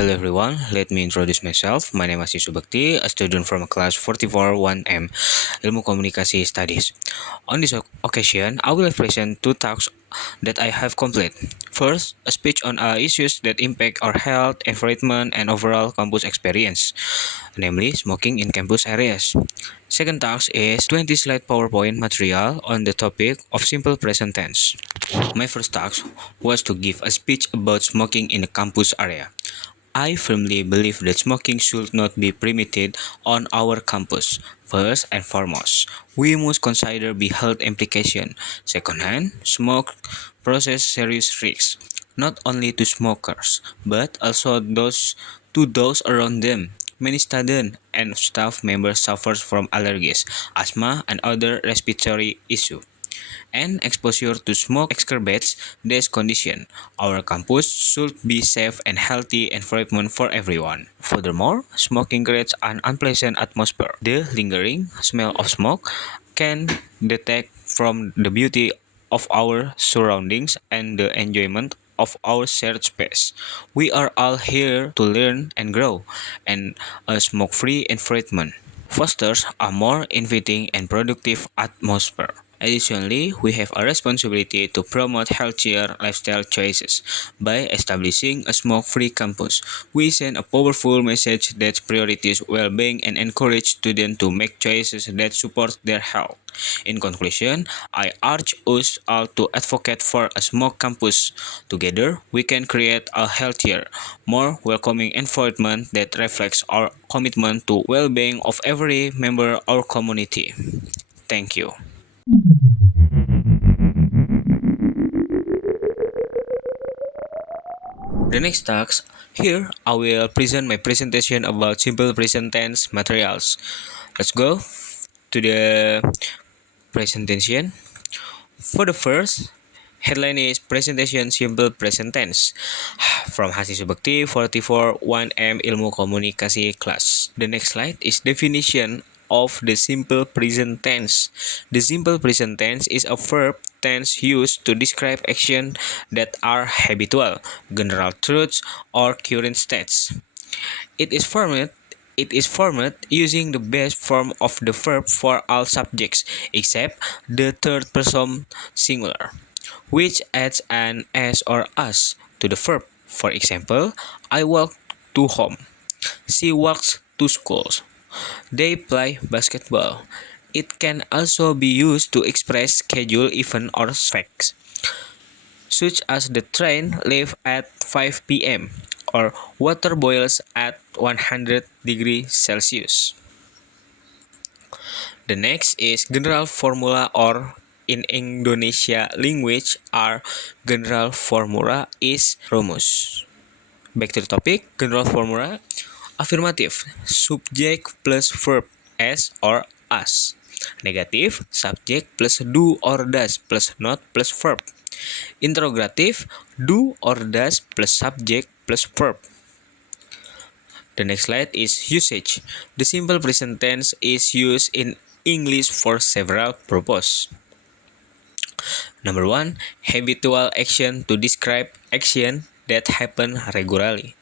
Hello everyone, let me introduce myself. My name is Yusuf Bakti, a student from class 44 1M, Ilmu Komunikasi Studies. On this occasion, I will present two talks that I have completed. First, a speech on issues that impact our health, environment, and overall campus experience, namely smoking in campus areas. Second task is 20 slide PowerPoint material on the topic of simple present tense. My first task was to give a speech about smoking in the campus area. I firmly believe that smoking should not be permitted on our campus. First and foremost, we must consider the health implication. Secondhand, smoke poses serious risks, not only to smokers, but also to those around them. Many students and staff members suffer from allergies, asthma, and other respiratory issues and exposure to smoke exacerbates this condition. Our campus should be safe and healthy environment for everyone. Furthermore, smoking creates an unpleasant atmosphere. The lingering smell of smoke can detect from the beauty of our surroundings and the enjoyment of our shared space. We are all here to learn and grow, and a smoke-free environment fosters a more inviting and productive atmosphere. Additionally, we have a responsibility to promote healthier lifestyle choices. By establishing a smoke-free campus, we send a powerful message that priorities well-being and encourage students to make choices that support their health. In conclusion, I urge us all to advocate for a smoke campus. Together, we can create a healthier, more welcoming environment that reflects our commitment to well-being of every member of our community. Thank you. The next task, here I will present my presentation about simple present tense materials. Let's go to the presentation. For the first, headline is Presentation Simple Present Tense from Hasi Subakti 44 1M Ilmu Komunikasi Class. The next slide is definition of the simple present tense. The simple present tense is a verb tense used to describe actions that are habitual, general truths, or current states. It is formed using the base form of the verb for all subjects except the third person singular, which adds an s or us to the verb. For example, I walk to home. She walks to school. They play basketball. It can also be used to express schedule, event, or facts, such as the train leaves at 5 p.m. or water boils at 100 degrees Celsius. The next is general formula, or in Indonesia language are general formula is rumus. Back to the topic, general formula. Affirmative, subject plus verb as or us. Negative, subject plus do or does plus not plus verb. Interrogative, do or does plus subject plus verb. The next slide is usage. The simple present tense is used in English for several purposes. Number 1, habitual action to describe action that happen regularly.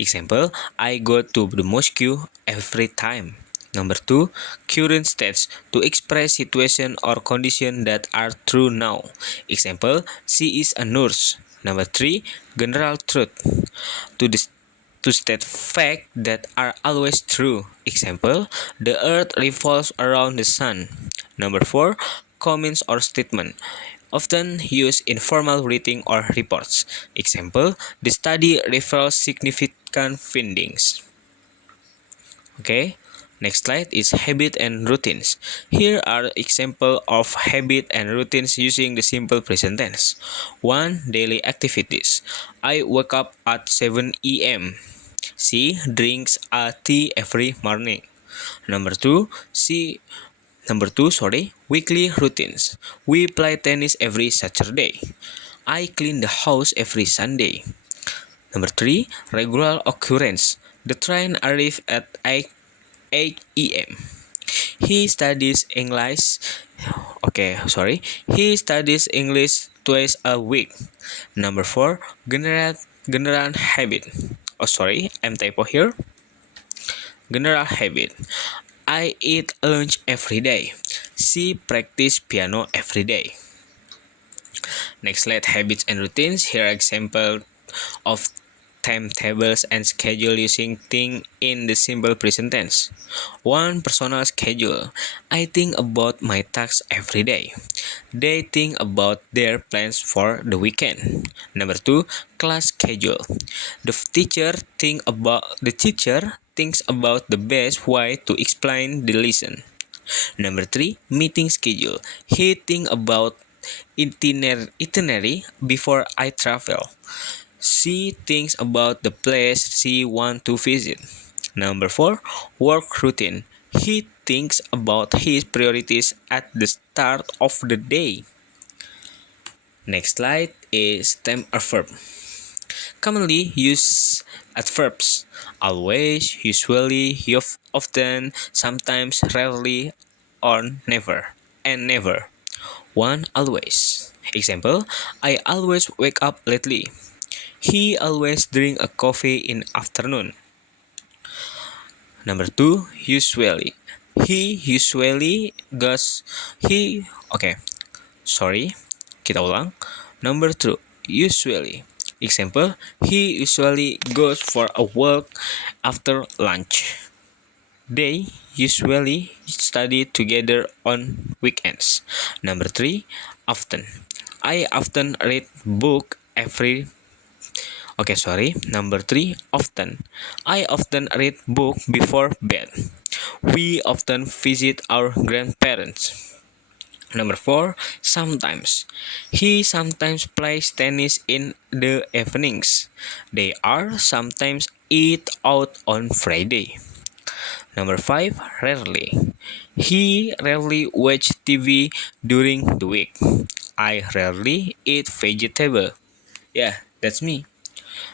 Example, I go to the mosque every time. Number 2, current states to express situation or condition that are true now. Example, she is a nurse. Number 3, general truth to state facts that are always true. Example, the earth revolves around the sun. Number 4, comments or statement often used in formal writing or reports. Example, the study reveals significant findings. Okay, next slide is habit and routines. Here are examples of habit and routines using the simple present tense. 1. Daily activities. I wake up at 7 a.m. She drinks a tea every morning. Number 2, weekly routines. We play tennis every Saturday. I clean the house every Sunday. Number 3, regular occurrence. The train arrives at 8 a.m. He studies English. He studies English twice a week. Number 4, general habit. I'm typo here. General habit. I eat lunch every day. She practice piano every day. Next slide, habits and routines. Here are example of timetables and schedule using think in the simple present tense. 1. Personal schedule. I think about my tasks every day. They think about their plans for the weekend. Number 2. Class schedule. The teacher thinks about the best way to explain the lesson. Number 3. Meeting schedule. He think about itinerary before I travel. She thinks about the place she wants to visit. Number 4. Work routine. He thinks about his priorities at the start of the day. Next slide is stem adverb. Commonly used adverbs: always, usually, often, sometimes, rarely, or never, and never. 1. Always. Example: I always wake up lately. He always drink a coffee in afternoon. Number 2, usually. He usually goes he okay. Sorry. Kita ulang. Number 2, usually. Example, he usually goes for a walk after lunch. They usually study together on weekends. Number 3, often. I often read book every Number 3, often. I often read book before bed. We often visit our grandparents. Number 4, sometimes. He sometimes plays tennis in the evenings. They are sometimes eat out on Friday. Number 5, rarely. He rarely watch TV during the week. I rarely eat vegetable. Yeah, that's me.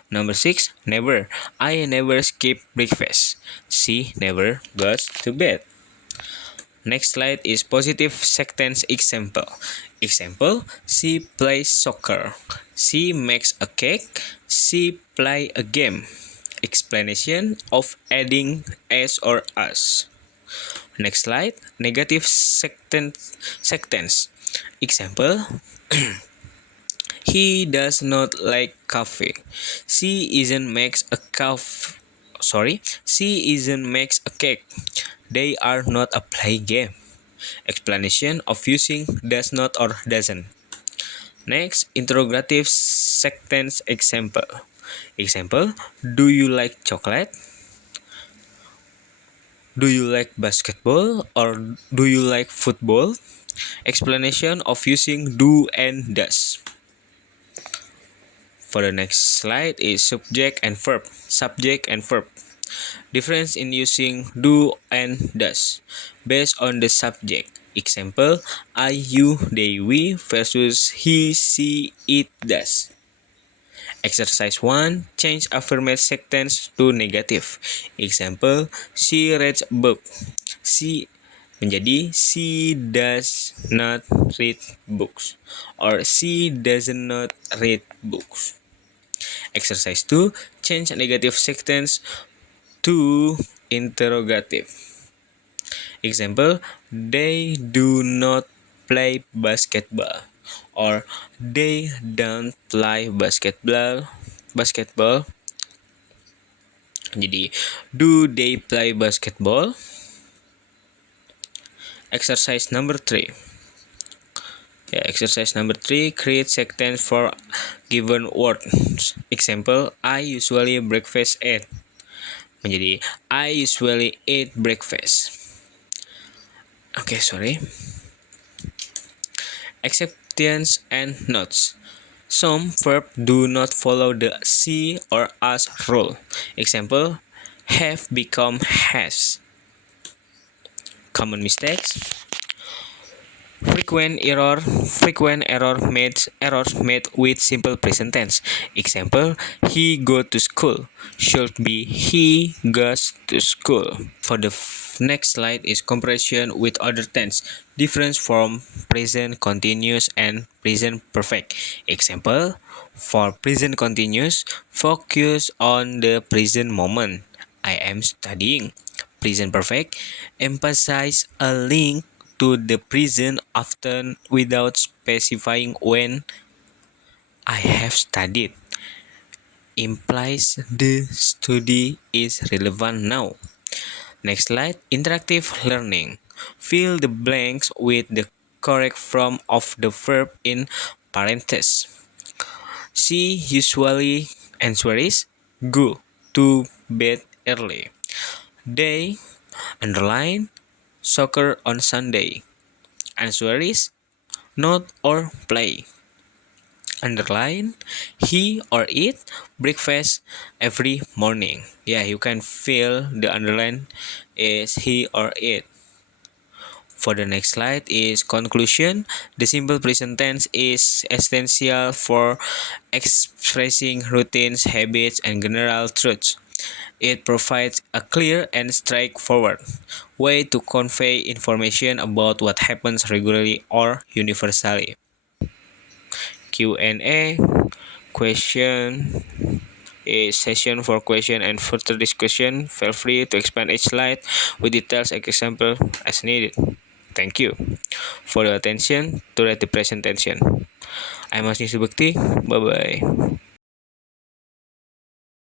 Number 6, never. I never skip breakfast. She never goes to bed. Next slide is positive sentence example. Example, she plays soccer. She makes a cake. She play a game. Explanation of adding s or us. Next slide, negative sentence. Example, he does not like coffee. She isn't makes a cake. They are not a play game. Explanation of using does not or doesn't. Next, interrogative sentence example. Example, do you like chocolate? Do you like basketball or do you like football? Explanation of using do and does. For the next slide is subject and verb. Subject and verb. Difference in using do and does. Based on the subject. Example, I, you, they, we versus he, she, it, does. Exercise 1. Change affirmative sentence to negative. Example, she reads a book. She menjadi she does not read books or she does not read books. Exercise 2. Change negative sentence to interrogative. Example, they do not play basketball or they don't play basketball. Jadi, do they play basketball? Exercise number 3. Exercise number 3, create sentence for given words. Example, I usually breakfast at. Menjadi, I usually eat breakfast. Acceptance and notes. Some verbs do not follow the she or us rule. Example, have become has. Common mistakes. Frequent errors made with simple present tense. Example: he go to school should be he goes to school. For the next slide is comparison with other tense. Difference from present continuous and present perfect. Example: for present continuous, focus on the present moment. I am studying. Present perfect, emphasize a link to the present often without specifying when. I have studied implies the study is relevant now. Next slide, interactive learning. Fill the blanks with the correct form of the verb in parentheses. She usually answers go to bed early. They underline soccer on Sunday. Answer is not or play. Underline he or it breakfast every morning. Yeah, you can feel the underline is he or it. For the next slide is conclusion. The simple present tense is essential for expressing routines, habits, and general truths. It provides a clear and straightforward way to convey information about what happens regularly or universally. Q&A question is session for question and further discussion. Feel free to expand each slide with details and example as needed. Thank you for your attention to read the presentation. I'm Asni Subakti. Bye bye.